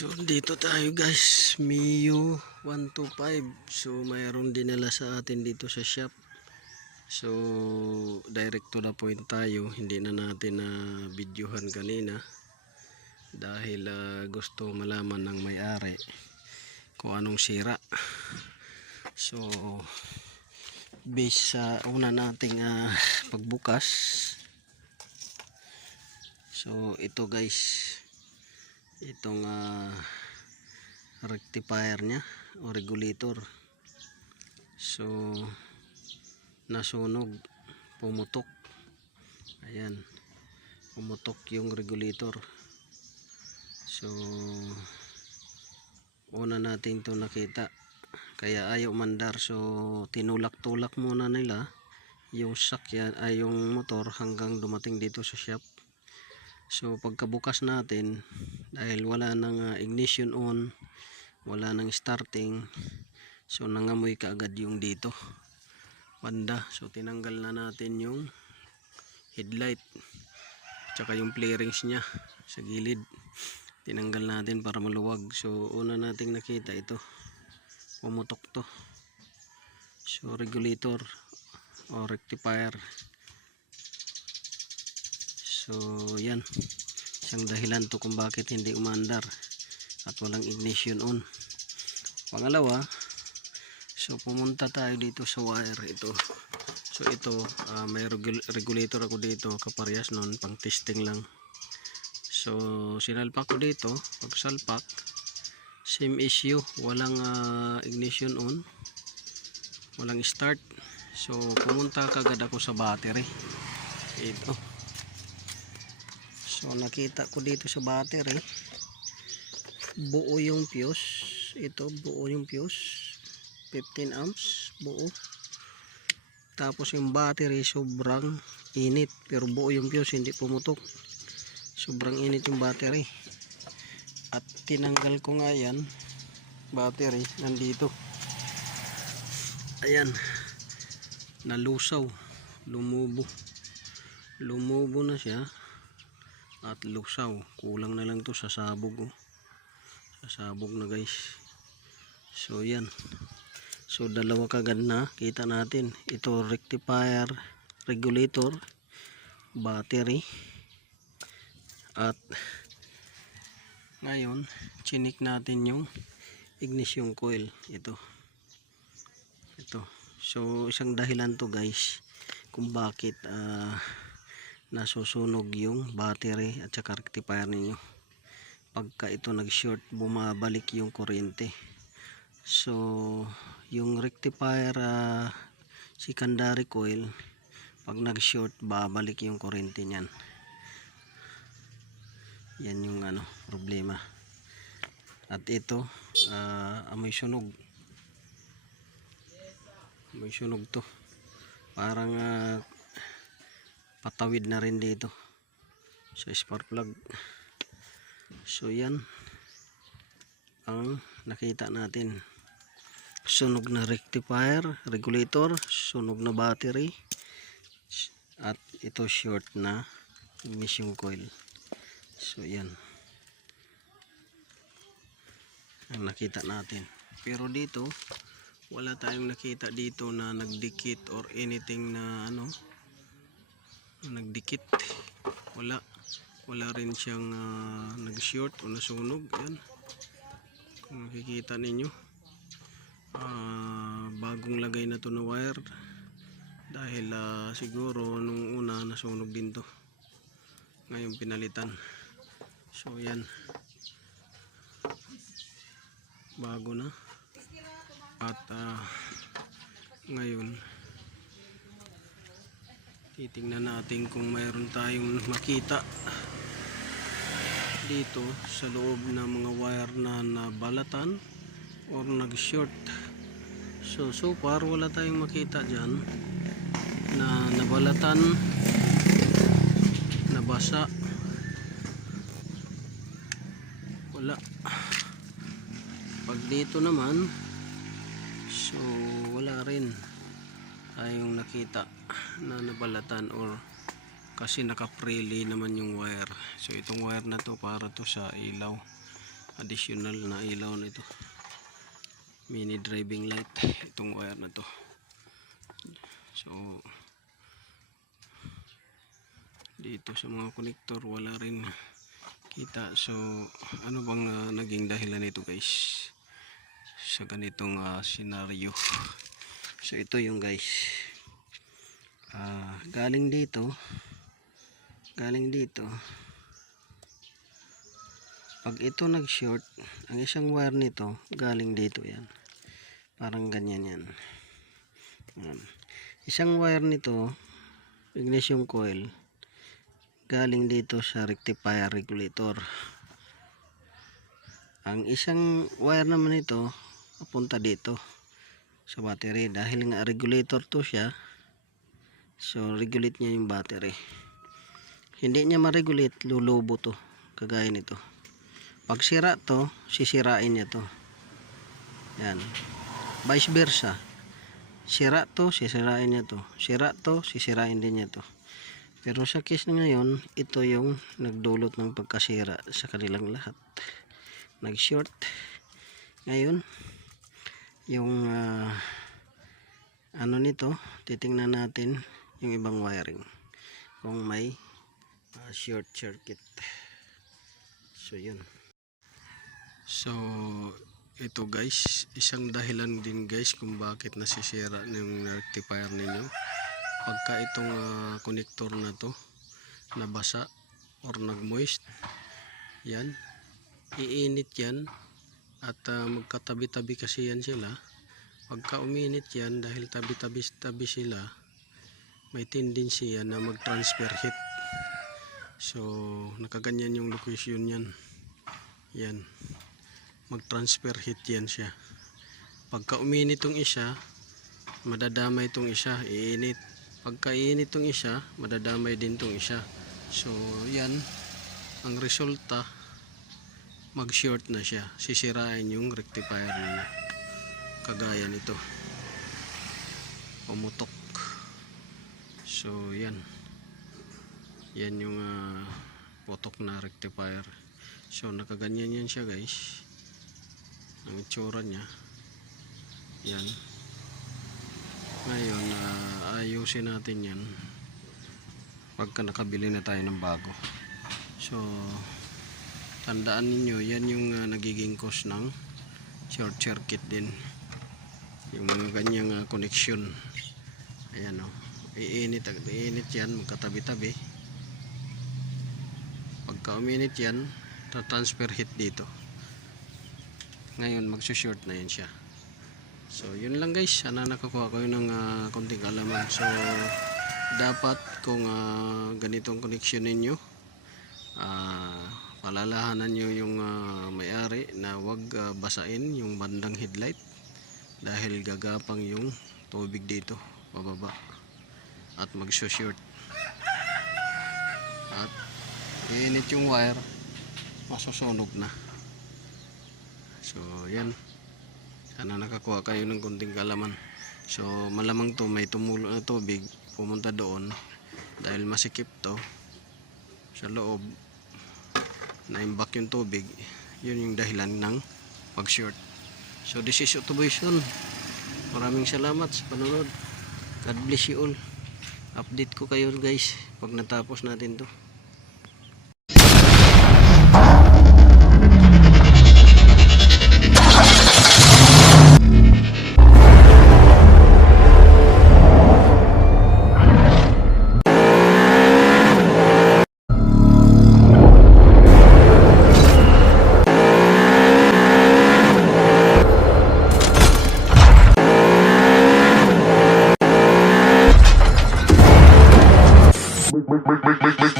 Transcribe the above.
So dito tayo guys, Mio 125. So mayroon dinala sa atin dito sa shop. So direct to the point tayo, hindi na natin na videohan kanina dahil gusto malaman ng may-ari kung anong sira. So base sa una nating pagbukas, so ito guys, itong rectifier nya o regulator, so nasunog, pumutok. Ayan, pumutok yung regulator. So una natin to nakita, kaya ayaw mandar. So tinulak-tulak muna nila yung sakyan ay yung motor hanggang dumating dito sa shop. So pagkabukas natin, dahil wala nang ignition on, wala nang starting, so nangamoy kaagad yung dito banda. So tinanggal na natin yung headlight tsaka yung flarings nya sa gilid, tinanggal natin para maluwag. So una nating nakita ito, pumutok to. So regulator o rectifier. So yan, isang dahilan to kung bakit hindi umandar at walang ignition on. Pangalawa, so pumunta tayo dito sa wire ito. So ito, may regulator ako dito, kaparehas nun, pang testing lang. So sinalpak ko dito. Pag salpak, same issue, walang ignition on, walang start. So pumunta kagad ako sa battery ito. So nakita ko dito sa battery, buo yung fuse. Ito, buo yung fuse, 15 amps buo. Tapos yung battery sobrang init, pero buo yung fuse, hindi pumutok. Sobrang init yung battery. At tinanggal ko nga yan, battery nandito. Ayan, nalusaw, lumubo na siya at lusaw. Kulang na lang to sa sabog, oh. Sasabog na guys. So yan, so dalawa kagad na kita natin. Ito rectifier, regulator, battery. At ngayon chinik natin yung ignition coil. Ito. So isang dahilan to guys kung bakit nasusunog yung battery at saka rectifier ninyo. Pagka ito nag short, bumabalik yung kuryente. So yung rectifier secondary coil, pag nag short, babalik yung kuryente niyan. Yan yung problema. At ito, may sunog to, parang patawid na rin dito sa spark plug. So yan ang nakita natin, sunog na rectifier, regulator, sunog na battery, at ito short na ignition coil. So yan ang nakita natin. Pero dito wala tayong nakita dito na nagdikit or anything na nagdikit. Wala rin siyang nag-short o nasunog. Yan, kung makikita ninyo, bagong lagay na to na wire dahil siguro nung una nasunog din to, ngayon pinalitan. So yan, bago na. At ngayon titingnan natin kung mayroon tayong makita dito sa loob ng mga wire na nabalatan or nag-short. So far wala tayong makita dyan na nabalatan, nabasa, wala. Pag dito naman, so wala rin tayong nakita na nabalatan or kasi naka-freely naman yung wire. So itong wire na to para to sa ilaw. additional na ilaw nito, mini driving light, itong wire na to. So dito sa mga konektor wala rin kita. So ano bang naging dahilan nito guys sa ganitong senaryo? So ito yung guys, galing dito pag ito nag short, ang isang wire nito galing dito, yan parang ganyan yan. Isang wire nito, ignition coil, galing dito sa rectifier regulator. Ang isang wire naman ito papunta dito sa battery, dahil nga regulator to siya, so regulate niya yung battery. Hindi niya ma-regulate, lulubo to, kagaya nito. Pag sira to, sisirain niya to, yan, vice versa. Sira to, sisirain niya to, sira to, sisirain din niya to. Pero sa case na ngayon, ito yung nagdulot ng pagkasira sa kanilang lahat. Nag short. Ngayon yung ano nito, titingnan natin yung ibang wiring kung may short circuit. So yun. So ito guys, isang dahilan din guys kung bakit nasisira yung rectifier ninyo. Pagka itong connector na to nabasa or nagmoist, yan, iinit yan at magkatabi-tabi kasi yan sila. Pagka uminit yan, dahil tabi-tabi sila, may tendency yan na mag-transfer heat. So nakaganyan yung location yan, yan, mag-transfer heat yan siya. Pagka uminit itong isa, madadamay itong isa, iinit. Pagka iinit itong isa, madadamay din itong isa. So yan ang resulta, mag short na siya, sisirain yung rectifier niya, kagaya nito, pumutok. So yan yung putok na rectifier. So nakaganyan yan siya guys, ang itsura niya yan. Ngayon ayusin natin yan pagka nakabili na tayo ng bago. So tandaan ninyo, yan yung nagiging cause ng short circuit din, yung mga ganyang connection. Ayan iinit yan, magkatabi-tabi. Pagka uminit yan, transfer heat dito, ngayon magsushort na yan siya. So yun lang guys, sana nakakuha kayo ng konting alaman. So dapat kung ganitong connection ninyo, palalahanan nyo yung may-ari na wag basain yung bandang headlight, dahil gagapang yung tubig dito pababa at magsushort at iinit yung wire, masusunog na. So yan, sana nakakuha kayo ng konting kalaman. So malamang to may tumulo na tubig pumunta doon, dahil masikip to sa loob, na-imbak yung tubig, yun yung dahilan ng pag-short. So this is Autoboyson. Maraming salamat sa panonood. God bless you all. Update ko kayo guys pag natapos natin to. Make